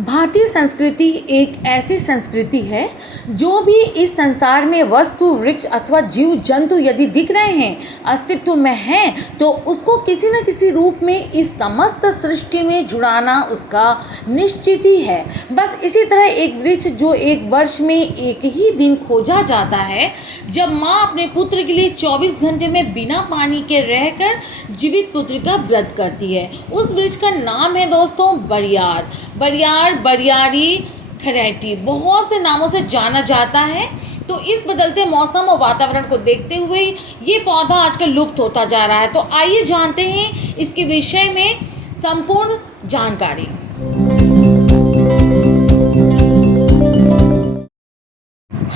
भारतीय संस्कृति एक ऐसी संस्कृति है जो भी इस संसार में वस्तु, वृक्ष अथवा जीव जंतु यदि दिख रहे हैं, अस्तित्व में हैं, तो उसको किसी न किसी रूप में इस समस्त सृष्टि में जुड़ाना उसका निश्चित ही है। बस इसी तरह एक वृक्ष जो एक वर्ष में एक ही दिन खोजा जाता है, जब माँ अपने पुत्र के लिए 24 घंटे में बिना पानी के रहकर जीवित पुत्र का व्रत करती है। उस वृक्ष का नाम है दोस्तों बरियार। बरियारी, खरेटी, बहुत से नामों से जाना जाता है। तो इस बदलते मौसम और वातावरण को देखते हुए ये पौधा आजकल लुप्त होता जा रहा है। तो आइए जानते हैं इसके विषय में संपूर्ण जानकारी।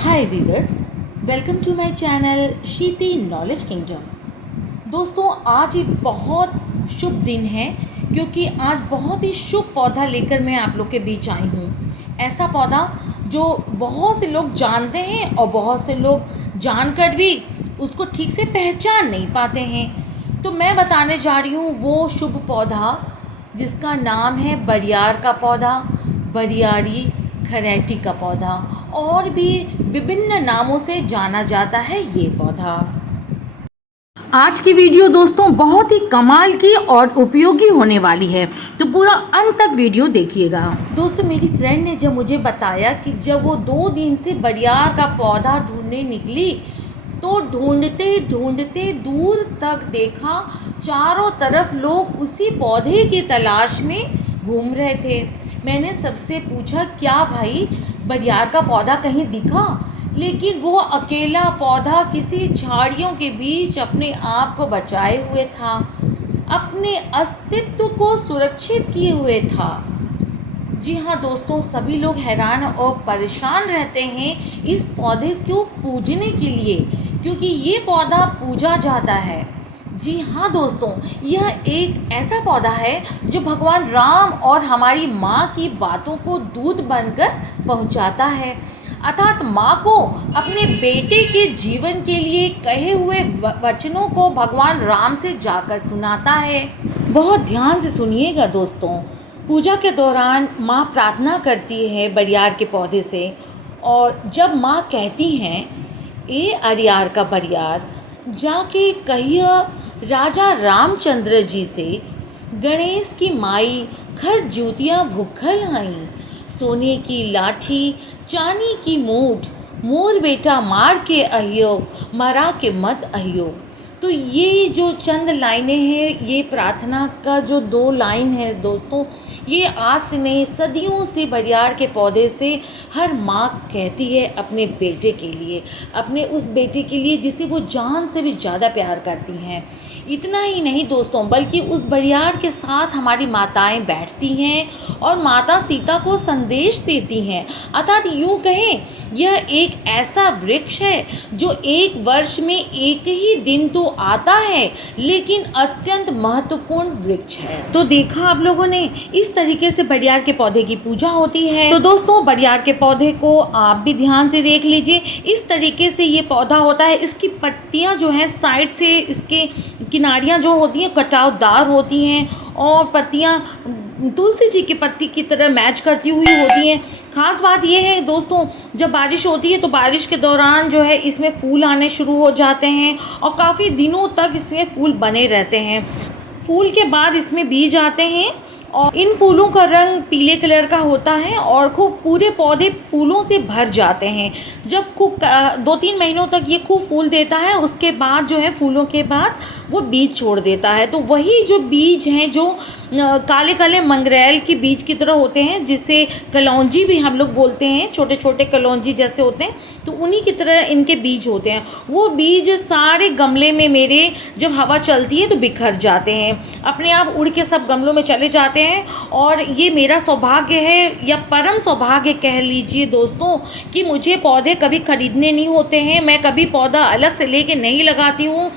Hi viewers, welcome to my channel शीती नॉलेज किंगडम। दोस्तों, आज एक बहुत शुभ दिन है क्योंकि आज बहुत ही शुभ पौधा लेकर मैं आप लोग के बीच आई हूँ। ऐसा पौधा जो बहुत से लोग जानते हैं और बहुत से लोग जानकर भी उसको ठीक से पहचान नहीं पाते हैं। तो मैं बताने जा रही हूँ वो शुभ पौधा जिसका नाम है बरियार का पौधा, बरियारी, खरेटी का पौधा, और भी विभिन्न नामों से जाना जाता है ये पौधा। आज की वीडियो दोस्तों बहुत ही कमाल की और उपयोगी होने वाली है, तो पूरा अंत तक वीडियो देखिएगा। दोस्तों, मेरी फ्रेंड ने जब मुझे बताया कि जब वो 2 दिन से बरियार का पौधा ढूंढने निकली तो ढूंढते ढूंढते दूर तक देखा चारों तरफ लोग उसी पौधे की तलाश में घूम रहे थे। मैंने सबसे पूछा, क्या भाई बरियार का पौधा कहीं दिखा? लेकिन वो अकेला पौधा किसी झाड़ियों के बीच अपने आप को बचाए हुए था, अपने अस्तित्व को सुरक्षित किए हुए था। जी हाँ दोस्तों, सभी लोग हैरान और परेशान रहते हैं इस पौधे को पूजने के लिए, क्योंकि ये पौधा पूजा जाता है। जी हाँ दोस्तों, यह एक ऐसा पौधा है जो भगवान राम और हमारी माँ की बातों को दूध बनकर पहुँचाता है, अर्थात माँ को अपने बेटे के जीवन के लिए कहे हुए वचनों को भगवान राम से जाकर सुनाता है। बहुत ध्यान से सुनिएगा दोस्तों। पूजा के दौरान माँ प्रार्थना करती है बरियार के पौधे से, और जब माँ कहती हैं, ए अरियार का बरियार, जाके कहिया राजा रामचंद्र जी से, गणेश की माई घर जूतियाँ भूखल हई, सोने की लाठी चानी की मूठ, मोर बेटा मार के अहियो, मरा के मत अहियो। तो ये जो चंद लाइनें हैं, ये प्रार्थना का जो 2 लाइन है दोस्तों, ये आज से नहीं सदियों से बरियार के पौधे से हर माँ कहती है अपने बेटे के लिए, अपने उस बेटे के लिए जिसे वो जान से भी ज़्यादा प्यार करती हैं। इतना ही नहीं दोस्तों, बल्कि उस बरियार के साथ हमारी माताएं बैठती हैं और माता सीता को संदेश देती हैं। अर्थात यूँ कहें, यह एक ऐसा वृक्ष है जो एक वर्ष में एक ही दिन तो आता है, लेकिन अत्यंत महत्वपूर्ण वृक्ष है। तो देखा आप लोगों ने, इस तरीके से बरियार के पौधे की पूजा होती है। तो दोस्तों, बरियार के पौधे को आप भी ध्यान से देख लीजिए। इस तरीके से ये पौधा होता है। इसकी पत्तियां जो हैं साइड से, इसके किनारियां जो होती हैं कटावदार होती हैं, और पत्तियां तुलसी जी की पत्ती की तरह मैच करती हुई होती हैं। ख़ास बात यह है दोस्तों, जब बारिश होती है तो बारिश के दौरान जो है इसमें फूल आने शुरू हो जाते हैं और काफ़ी दिनों तक इसमें फूल बने रहते हैं। फूल के बाद इसमें बीज आते हैं और इन फूलों का रंग पीले कलर का होता है और खूब पूरे पौधे फूलों से भर जाते हैं। जब खूब 2-3 महीनों तक ये खूब फूल देता है, उसके बाद जो है फूलों के बाद वो बीज छोड़ देता है। तो वही जो बीज हैं जो काले काले मंगरेल के बीज की तरह होते हैं, जिसे कलौंजी भी हम लोग बोलते हैं, छोटे छोटे कलौंजी जैसे होते हैं, तो उन्हीं की तरह इनके बीज होते हैं। वो बीज सारे गमले में मेरे जब हवा चलती है तो बिखर जाते हैं, अपने आप उड़ के सब गमलों में चले जाते हैं। और ये मेरा सौभाग्य है, या परम सौभाग्य कह लीजिए दोस्तों, कि मुझे पौधे कभी खरीदने नहीं होते हैं। मैं कभी पौधा अलग से लेके नहीं लगाती हूँ।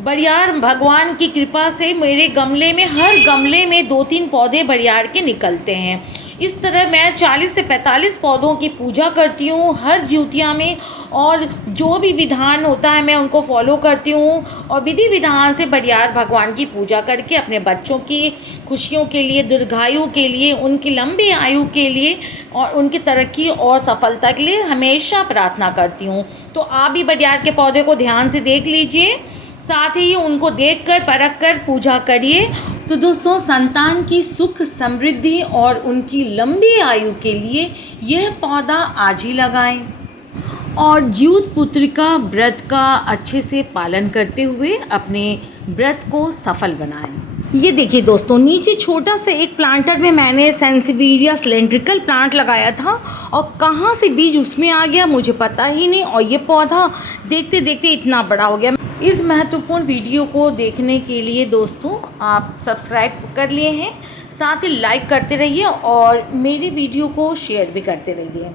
बरियार भगवान की कृपा से मेरे गमले में, हर गमले में 2-3 पौधे बरियार के निकलते हैं। इस तरह मैं 40 से 45 पौधों की पूजा करती हूँ हर ज्योतिया में, और जो भी विधान होता है मैं उनको फॉलो करती हूँ और विधि विधान से बरियार भगवान की पूजा करके अपने बच्चों की खुशियों के लिए, दीर्घायु के लिए, उनकी लंबी आयु के लिए और उनकी तरक्की और सफलता के लिए हमेशा प्रार्थना करती हूँ। तो आप भी बरियार के पौधे को ध्यान से देख लीजिए, साथ ही उनको देखकर परख कर पूजा करिए। तो दोस्तों, संतान की सुख समृद्धि और उनकी लंबी आयु के लिए यह पौधा आज ही लगाएं और ज्यूत पुत्रिका व्रत का अच्छे से पालन करते हुए अपने व्रत को सफल बनाएं। ये देखिए दोस्तों, नीचे छोटा सा एक प्लांटर में मैंने सेंसिविरिया सिलेंड्रिकल प्लांट लगाया था और कहाँ से बीज उसमें आ गया मुझे पता ही नहीं, और ये पौधा देखते देखते इतना बड़ा हो गया। इस महत्वपूर्ण वीडियो को देखने के लिए दोस्तों आप सब्सक्राइब कर लिए हैं, साथ ही लाइक करते रहिए और मेरी वीडियो को शेयर भी करते रहिए।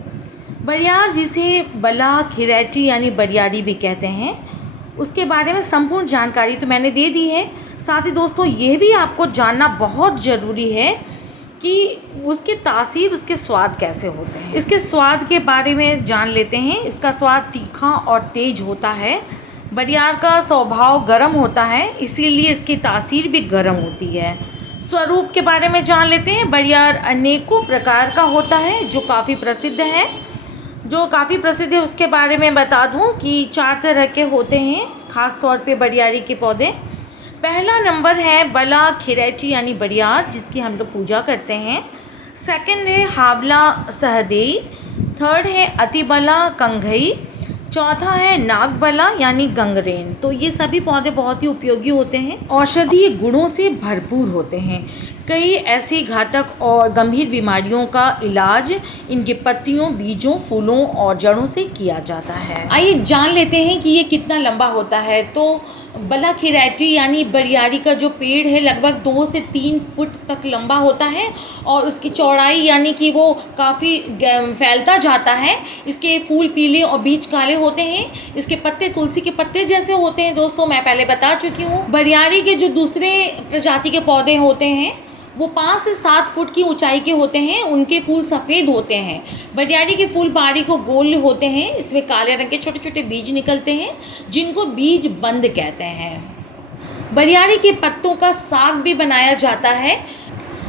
बरियार, जिसे बला खिरैटी यानी बरियारी भी कहते हैं, उसके बारे में संपूर्ण जानकारी तो मैंने दे दी है। साथ ही दोस्तों, ये भी आपको जानना बहुत ज़रूरी है कि उसकी तासीर, उसके स्वाद कैसे होते हैं। इसके स्वाद के बारे में जान लेते हैं। इसका स्वाद तीखा और तेज होता है। बरियार का स्वभाव गर्म होता है, इसीलिए इसकी तासीर भी गर्म होती है। स्वरूप के बारे में जान लेते हैं। बरियार अनेकों प्रकार का होता है जो काफ़ी प्रसिद्ध है। उसके बारे में बता दूं कि 4 तरह के होते हैं ख़ास तौर पे बरियारी के पौधे। पहला नंबर है बला खिरैटी यानी बरियार, जिसकी हम लोग पूजा करते हैं। सेकंड है हावला सहदेई। थर्ड है अतिबला कंघई। चौथा है नागबला यानी गंगरेन। तो ये सभी पौधे बहुत ही उपयोगी होते हैं, औषधीय गुणों से भरपूर होते हैं। कई ऐसी घातक और गंभीर बीमारियों का इलाज इनके पत्तियों, बीजों, फूलों और जड़ों से किया जाता है। आइए जान लेते हैं कि ये कितना लंबा होता है। तो बला खिरैटी यानी बरियारी का जो पेड़ है लगभग 2 से 3 फुट तक लंबा होता है और उसकी चौड़ाई यानी कि वो काफ़ी फैलता जाता है। इसके फूल पीले और बीज काले होते हैं। इसके पत्ते तुलसी के पत्ते जैसे होते हैं। दोस्तों, मैं पहले बता चुकी हूँ। बरियारी के जो दूसरे प्रजाति के पौधे होते हैं वो 5 से 7 फुट की ऊंचाई के होते हैं। उनके फूल सफ़ेद होते हैं। बरियारी के फूल बारीक और गोल होते हैं। इसमें काले रंग के छोटे छोटे बीज निकलते हैं जिनको बीज बंद कहते हैं। बरियारी के पत्तों का साग भी बनाया जाता है।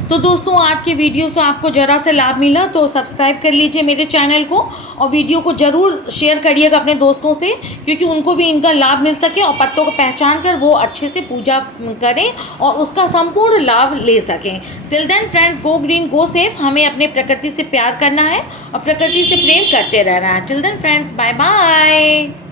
तो दोस्तों, आज के वीडियो से आपको ज़रा से लाभ मिला तो सब्सक्राइब कर लीजिए मेरे चैनल को और वीडियो को ज़रूर शेयर करिएगा अपने दोस्तों से, क्योंकि उनको भी इनका लाभ मिल सके और पत्तों को पहचान कर वो अच्छे से पूजा करें और उसका संपूर्ण लाभ ले सकें। Till then friends, go green, go safe. हमें अपने प्रकृति से प्यार करना है और प्रकृति से प्रेम करते रहना है। Till then friends, bye bye.